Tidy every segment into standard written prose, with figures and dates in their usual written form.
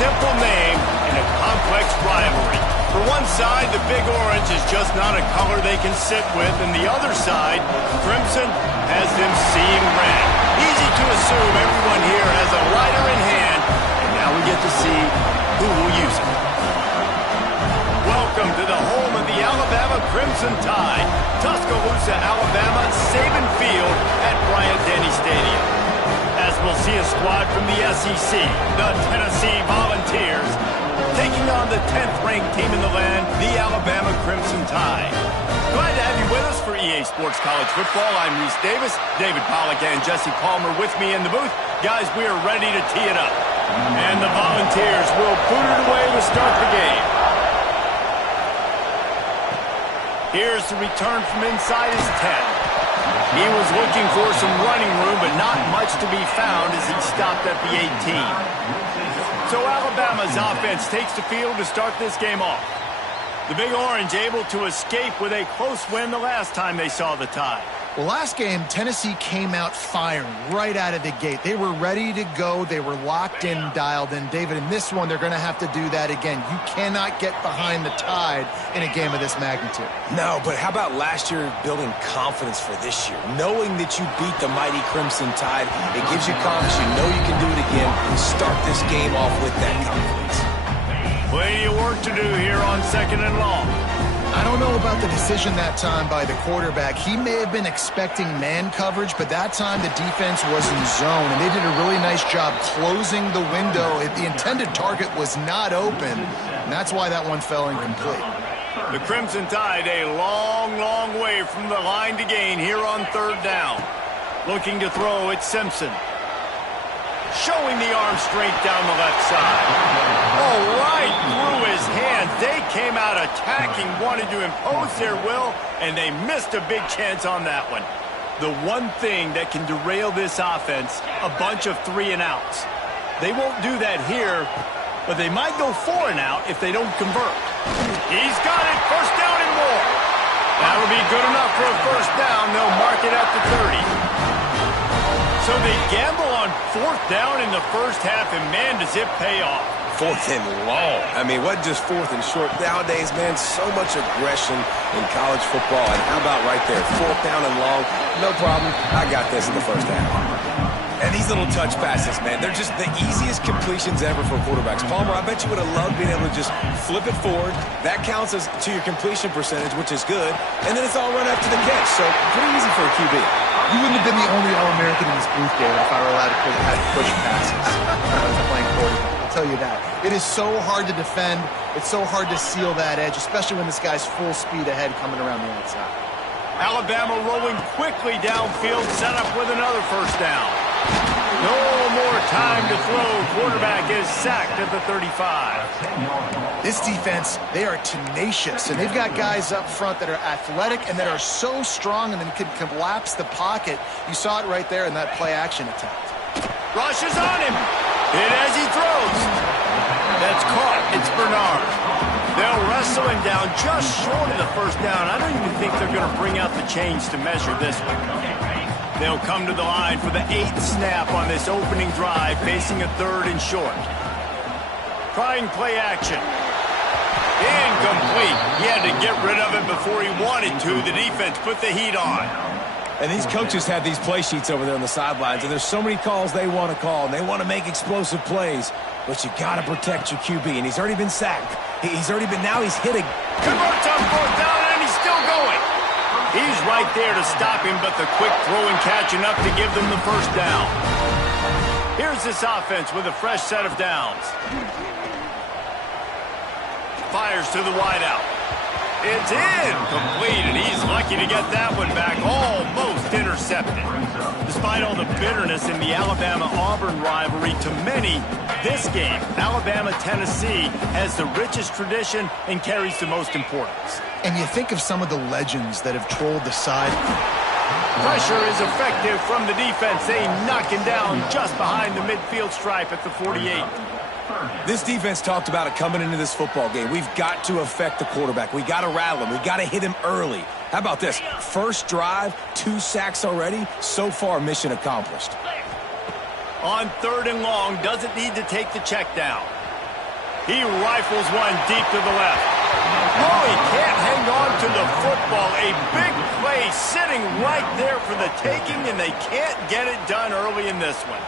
simple name in a complex rivalry. For one side, the Big Orange is just not a color they can sit with, and the other side, Crimson, has them seeing red. Easy to assume everyone here has a lighter in hand, and now we get to see who will use it. Welcome to the home of the Alabama Crimson Tide, Tuscaloosa, Alabama, Saban Field at Bryant-Denny Stadium. As we'll see a squad from the SEC, the Tennessee Volunteers, taking on the 10th-ranked team in the land, the Alabama Crimson Tide. Glad to have you with us for EA Sports College Football. I'm Reese Davis, David Pollack and Jesse Palmer with me in the booth. Guys, we are ready to tee it up. And the Volunteers will boot it away to start the game. Here's the return from inside his 10. He was looking for some running room, but not much to be found as he stopped at the 18. So Alabama's offense takes the field to start this game off. The Big Orange able to escape with a close win the last time they saw the Tide. Well, last game, Tennessee came out firing right out of the gate. They were ready to go. They were locked in, dialed in. David, in this one, they're going to have to do that again. You cannot get behind the Tide in a game of this magnitude. No, but how about last year building confidence for this year? Knowing that you beat the mighty Crimson Tide, it gives you confidence. You know you can do it again and start this game off with that confidence. Plenty of work to do here on 2nd and long. I don't know about the decision that time by the quarterback. He may have been expecting man coverage, but that time the defense was in zone, and they did a really nice job closing the window. The intended target was not open, and that's why that one fell incomplete. The Crimson Tide a long, long way from the line to gain here on 3rd down. Looking to throw, it's Simpson. Showing the arm strength down the left side. Oh, right through his hands. They came out attacking, wanted to impose their will, and they missed a big chance on that one. The one thing that can derail this offense, a bunch of 3 and outs. They won't do that here, but they might go 4 and out if they don't convert. He's got it. First down and more. That'll be good enough for a first down. They'll mark it at the 30. So they gamble on 4th down in the first half, and man, does it pay off. 4th and long. I mean, what just 4th and short? Nowadays, man, so much aggression in college football. And how about right there, 4th down and long? No problem. I got this in the first half. And these little touch passes, man, they're just the easiest completions ever for quarterbacks. Palmer, I bet you would have loved being able to just flip it forward. That counts as to your completion percentage, which is good. And then it's all run after the catch. So pretty easy for a QB. You wouldn't have been the only All-American in this booth, David, if I were allowed to push passes when I was playing quarterback. I'll tell you that. It is so hard to defend. It's so hard to seal that edge, especially when this guy's full speed ahead coming around the outside. Alabama rolling quickly downfield, set up with another first down. No more time to throw. Quarterback is sacked at the 35. This defense, they are tenacious, and they've got guys up front that are athletic and that are so strong and then can collapse the pocket. You saw it right there in that play-action attempt. Rush is on him. Hit as he throws. That's caught. It's Bernard. They'll wrestle him down just short of the first down. I don't even think they're going to bring out the chains to measure this one. They'll come to the line for the 8th snap on this opening drive, facing a 3rd and short. Trying play action. Incomplete. He had to get rid of it before he wanted to. The defense put the heat on. And these coaches have these play sheets over there on the sidelines, and there's so many calls they want to call, and they want to make explosive plays. But you got to protect your QB, and he's already been sacked. Now he's hitting. Converts on 4th down, and he's still going. He's right there to stop him, but the quick throw and catch enough to give them the first down. Here's this offense with a fresh set of downs. Fires to the wideout. It's incomplete, and he's lucky to get that one back. Almost intercepted. Despite all the bitterness in the Alabama-Auburn rivalry, to many, this game, Alabama-Tennessee, has the richest tradition and carries the most importance. And you think of some of the legends that have trolled the side. Pressure is effective from the defense. They knock him down just behind the midfield stripe at the 48. This defense talked about it coming into this football game. We've got to affect the quarterback. We got to rattle him. We got to hit him early. How about this? First drive, 2 sacks already. So far, mission accomplished. On 3rd and long, doesn't need to take the check down. He rifles one deep to the left. Oh, he can't hang on to the football. A big play sitting right there for the taking, and they can't get it done early in this one.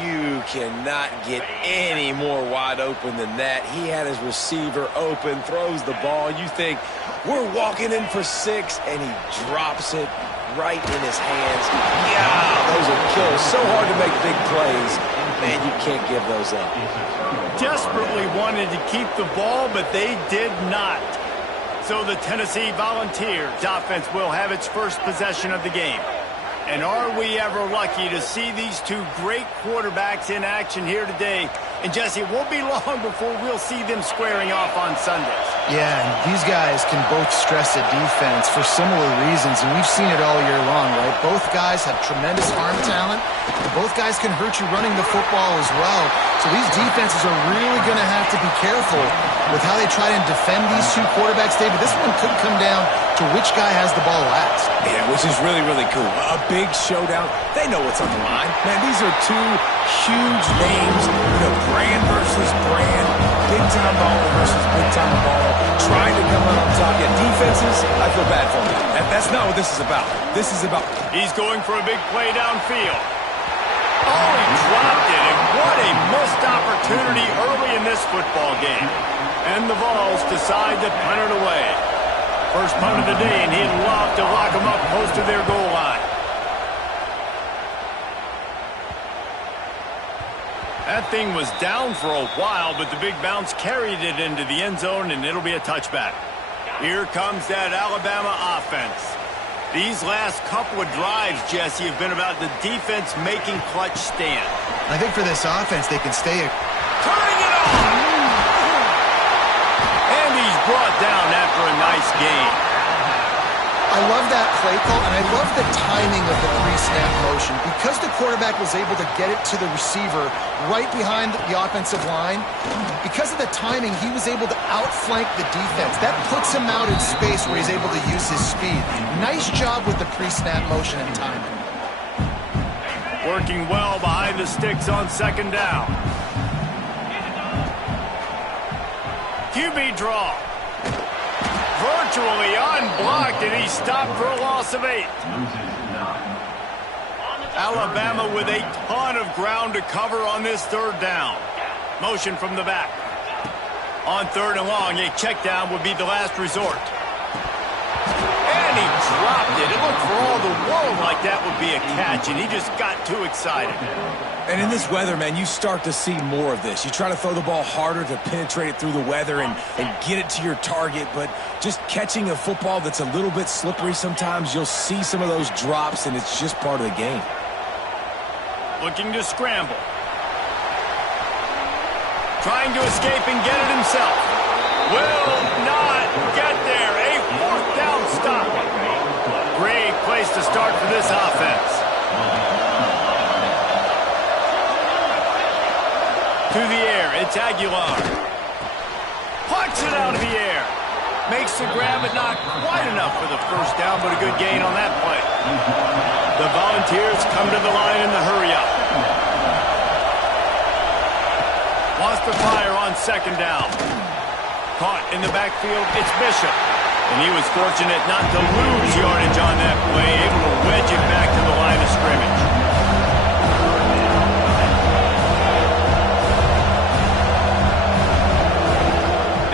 You cannot get any more wide open than that. He had his receiver open, throws the ball. You think, we're walking in for 6, and he drops it right in his hands. Yeah, those are kills. So hard to make big plays. Man, you can't give those up. Desperately wanted to keep the ball, but they did not. So the Tennessee Volunteers offense will have its first possession of the game. And are we ever lucky to see these two great quarterbacks in action here today? And, Jesse, it won't be long before we'll see them squaring off on Sundays. Yeah, and these guys can both stress a defense for similar reasons, and we've seen it all year long, right? Both guys have tremendous arm talent, and both guys can hurt you running the football as well. So these defenses are really going to have to be careful with how they try and defend these two quarterbacks, David. This one could come down to which guy has the ball last. Yeah, which is really, really cool. A big showdown. They know what's on the line. Man, these are two huge names. You know, brand versus brand. Big-time baller versus big-time baller. Trying to come out on top. Yeah, defenses, I feel bad for them. That's not what this is about. This is about... He's going for a big play downfield. Oh, he dropped it, and what a missed opportunity early in this football game. And the Vols decide to punt it away. First punt of the day, and he'd love to lock them up close to their goal line. That thing was down for a while, but the big bounce carried it into the end zone, and it'll be a touchback. Here comes that Alabama offense. These last couple of drives, Jesse, have been about the defense making clutch stand. I think for this offense, they can stay... Turning it on! And he's brought down after a nice gain. I love that play call, and I love the timing of the pre-snap motion. Because the quarterback was able to get it to the receiver right behind the offensive line, because of the timing, he was able to outflank the defense. That puts him out in space where he's able to use his speed. Nice job with the pre-snap motion and timing. Working well behind the sticks on second down. QB draw. Virtually unblocked, and he stopped for a loss of 8. Alabama with a ton of ground to cover on this third down. Motion from the back. On third and long, a check down would be the last resort. And he dropped it. It looked for all the world like that would be a catch, and he just got too excited. And in this weather, man, you start to see more of this. You try to throw the ball harder to penetrate it through the weather and get it to your target, but just catching a football that's a little bit slippery sometimes, you'll see some of those drops, and it's just part of the game. Looking to scramble. Trying to escape and get it himself. Will not get there. A fourth down stop. Great place to start for this offense. To the air, it's Aguilar. Pucks it out of the air. Makes the grab, but not quite enough for the first down, but a good gain on that play. The Volunteers come to the line in the hurry-up. Wants to fire on second down. Caught in the backfield, it's Bishop. And he was fortunate not to lose yardage on that play, able to wedge it back to the line of scrimmage.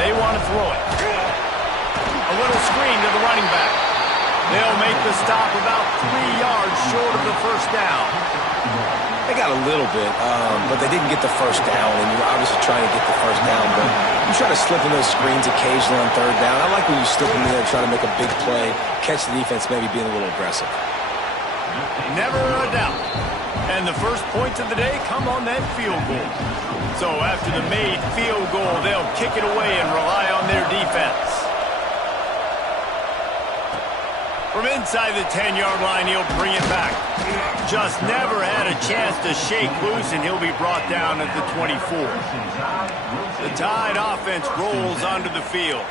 They want to throw it. A little screen to the running back. They'll make the stop about 3 yards short of the first down. They got a little bit, but they didn't get the first down, and you're obviously trying to get the first down, but you try to slip in those screens occasionally on third down. I like when you slip in there, try to make a big play, catch the defense maybe being a little aggressive. Never a doubt. And the first points of the day come on that field goal. So after the made field goal, they'll kick it away and rely on their defense. From inside the 10-yard line, he'll bring it back. Just never had a chance to shake loose, and he'll be brought down at the 24. The Tide offense rolls onto the field.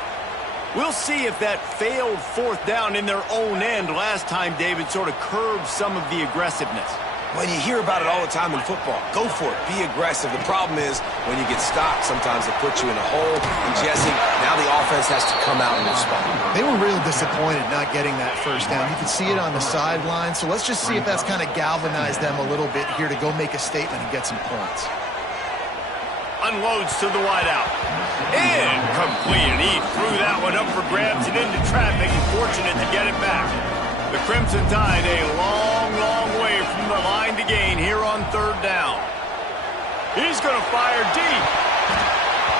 We'll see if that failed fourth down in their own end last time, David, sort of curbed some of the aggressiveness. When you hear about it all the time in football, go for it. Be aggressive. The problem is when you get stopped, sometimes it puts you in a hole. And Jesse, now the offense has to come out and respond. They were real disappointed not getting that first down. You can see it on the sideline. So let's just see if that's kind of galvanized them a little bit here to go make a statement and get some points. Unloads to the wideout. Incomplete. And he threw that one up for grabs and into traffic. Fortunate to get it back. The Crimson Tide a long, long way from the line to gain here on third down. He's going to fire deep.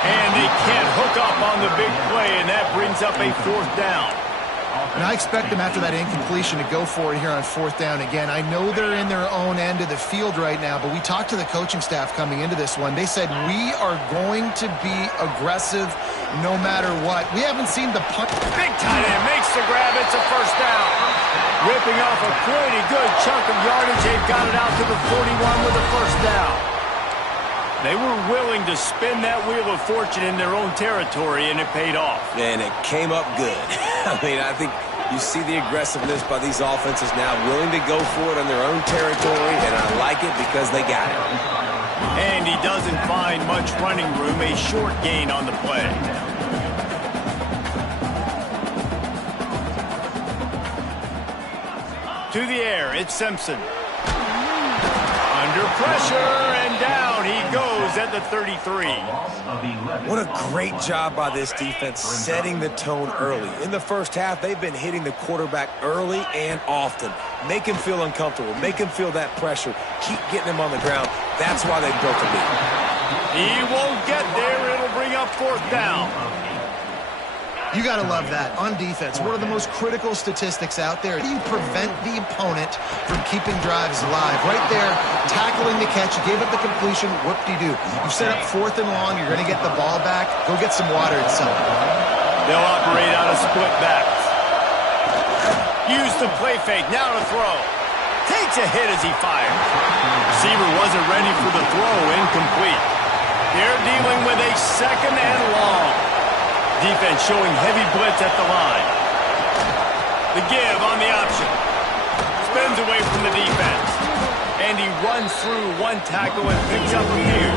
And they can't hook up on the big play, and that brings up a fourth down. And I expect them after that incompletion to go for it here on fourth down again. I know they're in their own end of the field right now, but we talked to the coaching staff coming into this one. They said, we are going to be aggressive no matter what. We haven't seen the punt. Big tight end makes the grab. It's a first down. Ripping off a pretty good chunk of yardage. They've got it out to the 41 with a first down. They were willing to spin that wheel of fortune in their own territory, and it paid off. And it came up good. I mean, I think you see the aggressiveness by these offenses now, willing to go for it in their own territory, and I like it because they got it. And he doesn't find much running room, a short gain on the play. To the air, it's Simpson. Under pressure, and down he goes at the 33. What a great job by this defense setting the tone early. In the first half, they've been hitting the quarterback early and often. Make him feel uncomfortable. Make him feel that pressure. Keep getting him on the ground. That's why they built a lead. He won't get there. It'll bring up fourth down. You got to love that. On defense, one of the most critical statistics out there. How do you prevent the opponent from keeping drives alive? Right there, tackling the catch. You gave up the completion. Whoop-de-doo. You set up fourth and long. You're going to get the ball back. Go get some water and something. They'll operate out of split backs. Use the play fake. Now to throw. Takes a hit as he fires. Receiver wasn't ready for the throw. Incomplete. They're dealing with a second and long. Defense showing heavy blitz at the line. The give on the option. Spins away from the defense. And he runs through one tackle and picks up a few.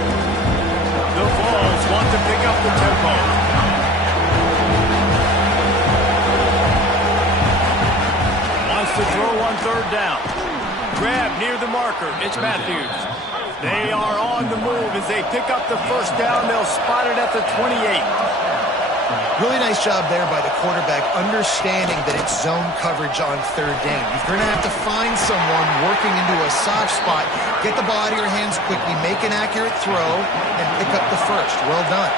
The Vols want to pick up the tempo. Wants to throw on third down. Grab near the marker. It's Matthews. They are on the move as they pick up the first down. They'll spot it at the 28. Really nice job there by the quarterback, understanding that it's zone coverage on third down. You're going to have to find someone working into a soft spot, get the ball out of your hands quickly, make an accurate throw, and pick up the first. Well done.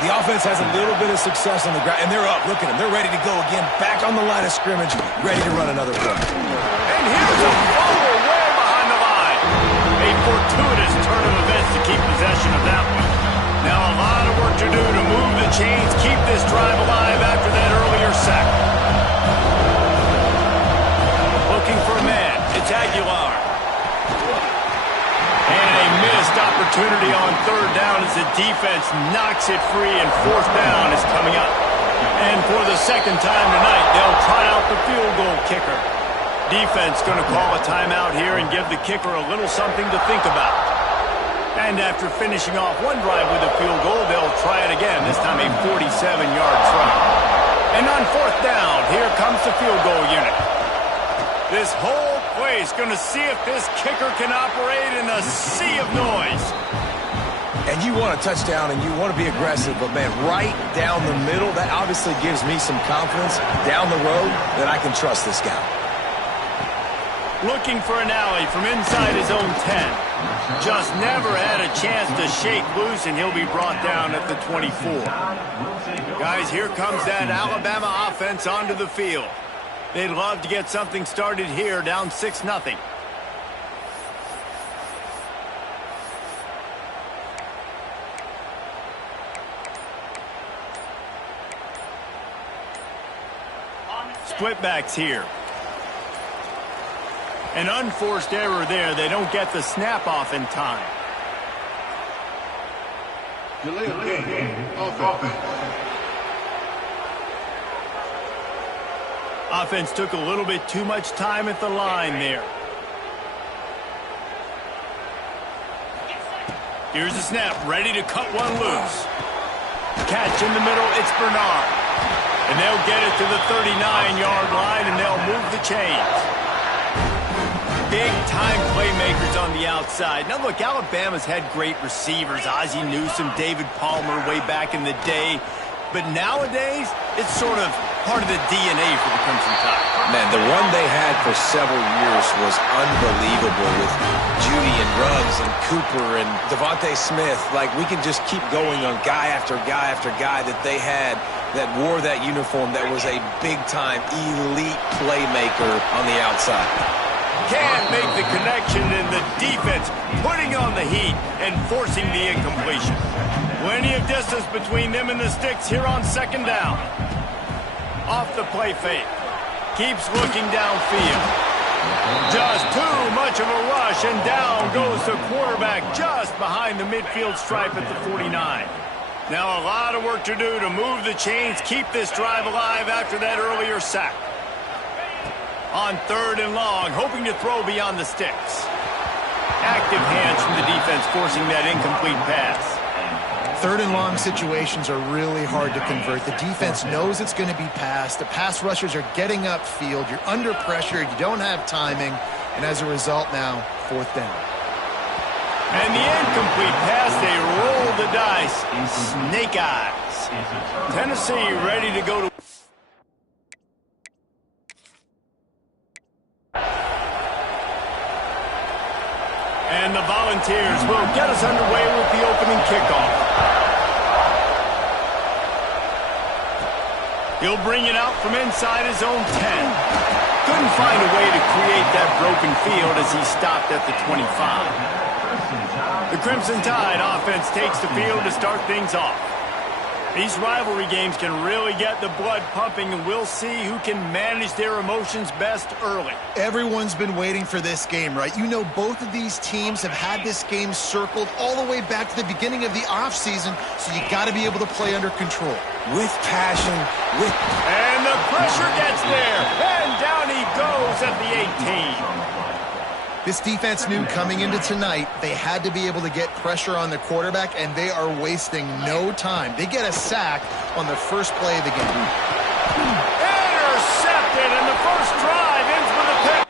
The offense has a little bit of success on the ground, and they're up. Look at them. They're ready to go again, back on the line of scrimmage, ready to run another play. And here's a fumble way behind the line. A fortuitous turn of events to keep possession of that one. Now a lot of work to do to move the chains, keep this drive alive after that earlier sack. Looking for a man. It's Aguilar. And a missed opportunity on third down as the defense knocks it free, and fourth down is coming up. And for the second time tonight, they'll try out the field goal kicker. Defense going to call a timeout here and give the kicker a little something to think about. And after finishing off one drive with a field goal, they'll try it again, this time a 47-yard try. And on fourth down, here comes the field goal unit. This whole place going to see if this kicker can operate in a sea of noise. And you want a touchdown and you want to be aggressive, but, man, right down the middle, that obviously gives me some confidence down the road that I can trust this guy. Looking for an alley from inside his own 10. Just never had a chance to shake loose, and he'll be brought down at the 24. Guys, here comes that Alabama offense onto the field. They'd love to get something started here, down 6-0. Split backs here. An unforced error there. They don't get the snap off in time. Offense took a little bit too much time at the line there. Here's the snap, ready to cut one loose. Catch in the middle, it's Bernard. And they'll get it to the 39-yard line, and they'll move the chains. Big-time playmakers on the outside. Now, look, Alabama's had great receivers. Ozzie Newsome, David Palmer way back in the day. But nowadays, it's sort of part of the DNA for the Crimson Tide. Man, the run they had for several years was unbelievable with Judy and Ruggs and Cooper and Devontae Smith. Like, we can just keep going on guy after guy after guy that they had that wore that uniform that was a big-time elite playmaker on the outside. Can't make the connection, and the defense putting on the heat and forcing the incompletion. Plenty of distance between them and the sticks here on second down. Off the play fake. Keeps looking downfield. Just too much of a rush, and down goes the quarterback just behind the midfield stripe at the 49. Now a lot of work to do to move the chains, keep this drive alive after that earlier sack. On third and long, hoping to throw beyond the sticks. Active hands from the defense forcing that incomplete pass. Third and long situations are really hard to convert. The defense knows it's going to be passed. The pass rushers are getting upfield. You're under pressure. You don't have timing. And as a result now, fourth down. And the incomplete pass, they roll the dice. Snake eyes. Tennessee ready to go to... And the Volunteers will get us underway with the opening kickoff. He'll bring it out from inside his own 10. Couldn't find a way to create that broken field as he stopped at the 25. The Crimson Tide offense takes the field to start things off. These rivalry games can really get the blood pumping, and we'll see who can manage their emotions best early. Everyone's been waiting for this game, right? You know, both of these teams have had this game circled all the way back to the beginning of the offseason, so you got to be able to play under control. With passion, with... And the pressure gets there, and down he goes at the 18. This defense knew coming into tonight they had to be able to get pressure on the quarterback, and they are wasting no time. They get a sack on the first play of the game. Intercepted, and the first drive ends with a pick.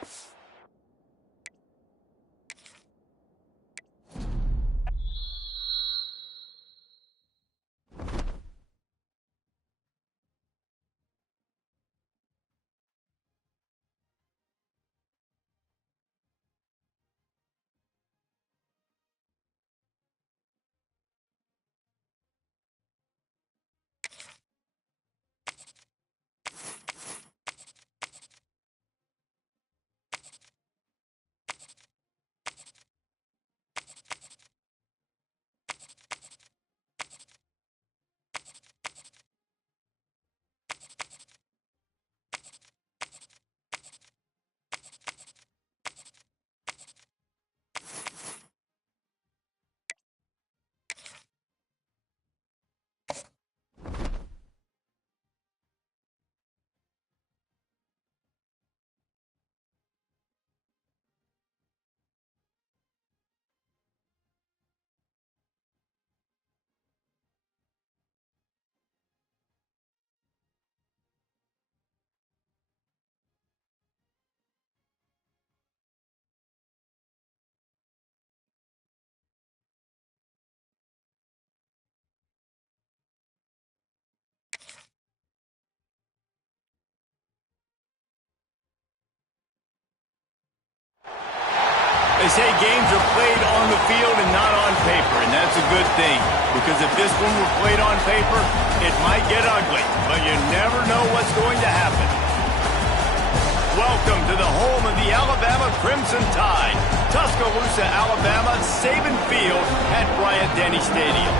They say games are played on the field and not on paper, and that's a good thing, because if this one were played on paper, it might get ugly, but you never know what's going to happen. Welcome to the home of the Alabama Crimson Tide, Tuscaloosa, Alabama, Saban Field at Bryant-Denny Stadium.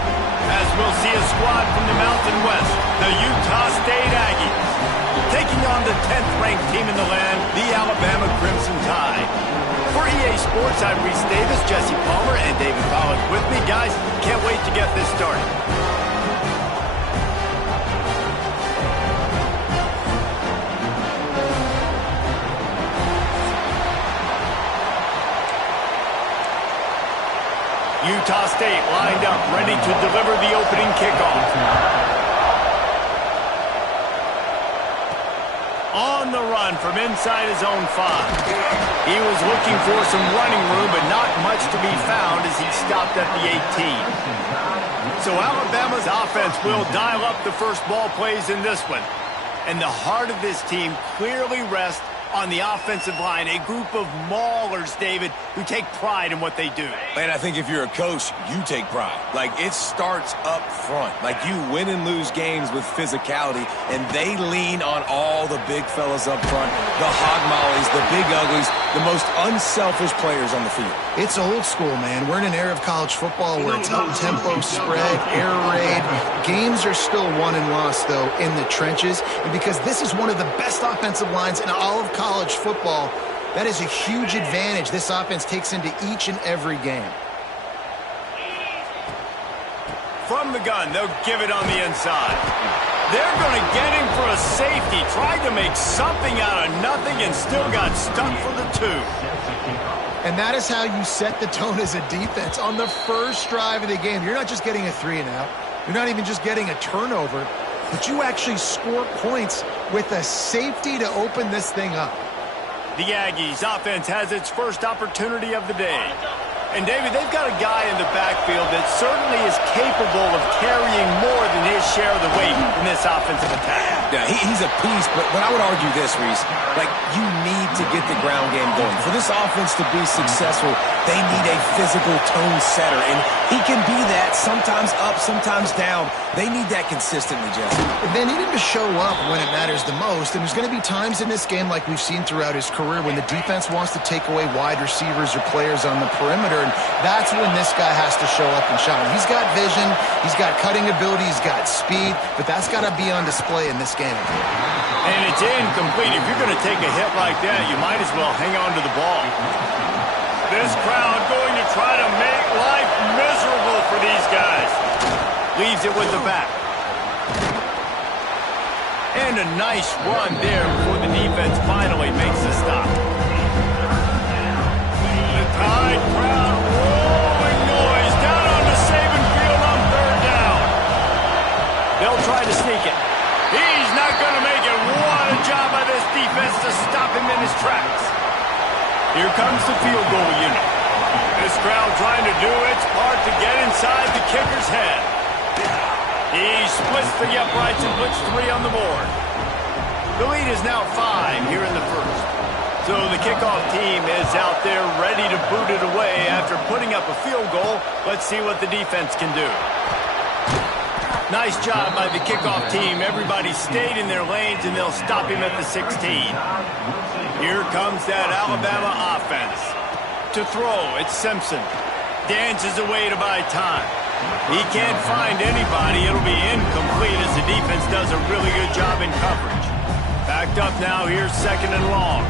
As we'll see a squad from the Mountain West, the Utah State Aggies, taking on the 10th-ranked team in the land, the Alabama Crimson Tide. For EA Sports, I'm Reese Davis, Jesse Palmer, and David Pollack with me. Guys, can't wait to get this started. Utah State lined up, ready to deliver the opening kickoff. On the run from inside his own 5. He was looking for some running room, but not much to be found as he stopped at the 18. So Alabama's offense will dial up the first ball plays in this one. And the heart of this team clearly rests on the offensive line, a group of maulers, David, who take pride in what they do. And I think if you're a coach, you take pride. Like, it starts up front. Like, you win and lose games with physicality, and they lean on all the big fellas up front, the hog mollies, the big uglies, the most unselfish players on the field. It's old school, man. We're in an era of college football where it's up-tempo, spread, air raid. Games are still won and lost, though, in the trenches. And because this is one of the best offensive lines in all of college football, that is a huge advantage this offense takes into each and every game. From the gun, they'll give it on the inside. They're going to get him for a safety. Tried to make something out of nothing and still got stuck for the 2. And that is how you set the tone as a defense. On the first drive of the game, you're not just getting a 3-and-out. You're not even just getting a turnover, but you actually score points with a safety to open this thing up. The Aggies offense has its first opportunity of the day. And, David, they've got a guy in the backfield that certainly is capable of carrying more than his share of the weight in this offensive attack. Yeah, he's a piece, but I would argue this, Reese. Like, you need to get the ground game going. For this offense to be successful, they need a physical tone setter, and he can be that, sometimes up, sometimes down. They need that consistently, Jesse. They need him to show up when it matters the most, and there's going to be times in this game like we've seen throughout his career when the defense wants to take away wide receivers or players on the perimeter, and that's when this guy has to show up and shine. He's got vision, he's got cutting ability, he's got speed, but that's got to be on display in this game. And it's incomplete. If you're going to take a hit like that, you might as well hang on to the ball. This crowd going to try to make life miserable for these guys. Leaves it with the back. And a nice run there before the defense finally makes the stop. The Tide crowd rolling noise down on the Saban field on 3rd down. They'll try to sneak it. He's not going to make it. What a job by this defense to stop him in his tracks. Here comes the field goal unit. This crowd trying to do its part to get inside the kicker's head. He splits the uprights and puts 3 on the board. The lead is now 5 here in the first. So the kickoff team is out there ready to boot it away after putting up a field goal. Let's see what the defense can do. Nice job by the kickoff team. Everybody stayed in their lanes, and they'll stop him at the 16. Here comes that Alabama offense. To throw, it's Simpson. Dances away to buy time. He can't find anybody. It'll be incomplete as the defense does a really good job in coverage. Backed up now. Here's 2nd and long.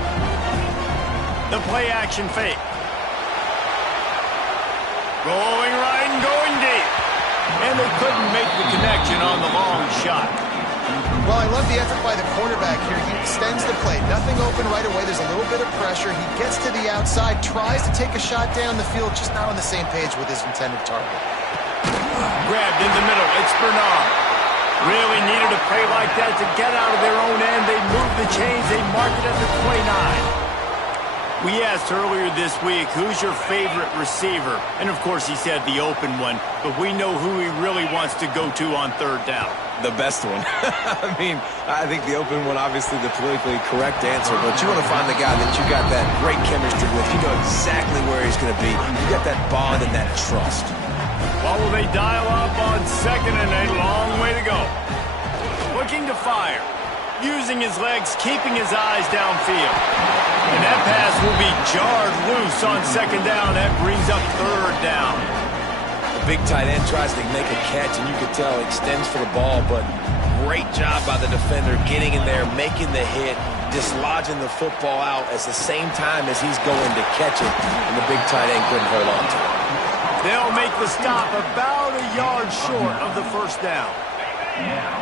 The play action fake. Going right and going deep. And they couldn't make the connection on the long shot. Well, I love the effort by the quarterback here. He extends the play. Nothing open right away. There's a little bit of pressure. He gets to the outside, tries to take a shot down the field, just not on the same page with his intended target. Grabbed in the middle. It's Bernard. Really needed a play like that to get out of their own end. They move the chains. They mark it at the 29. We asked earlier this week, who's your favorite receiver? And, of course, he said the open one. But we know who he really wants to go to on 3rd down. The best one. I mean, I think the open one, obviously the politically correct answer, but you want to find the guy that you got that great chemistry with. You know exactly where he's going to be. You got that bond and that trust. What will they dial up on 2nd and a long way to go? Looking to fire. Using his legs, keeping his eyes downfield. And that pass will be jarred loose on 2nd down. That brings up 3rd down. The big tight end tries to make a catch, and you can tell extends for the ball, but great job by the defender getting in there, making the hit, dislodging the football out at the same time as he's going to catch it, and the big tight end couldn't hold on to it. They'll make the stop about a yard short of the 1st down.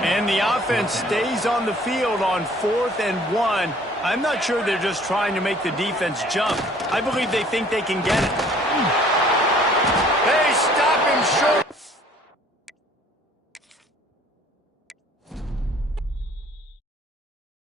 And the offense stays on the field on 4th and 1. I'm not sure they're just trying to make the defense jump. I believe they think they can get it. They stop him short.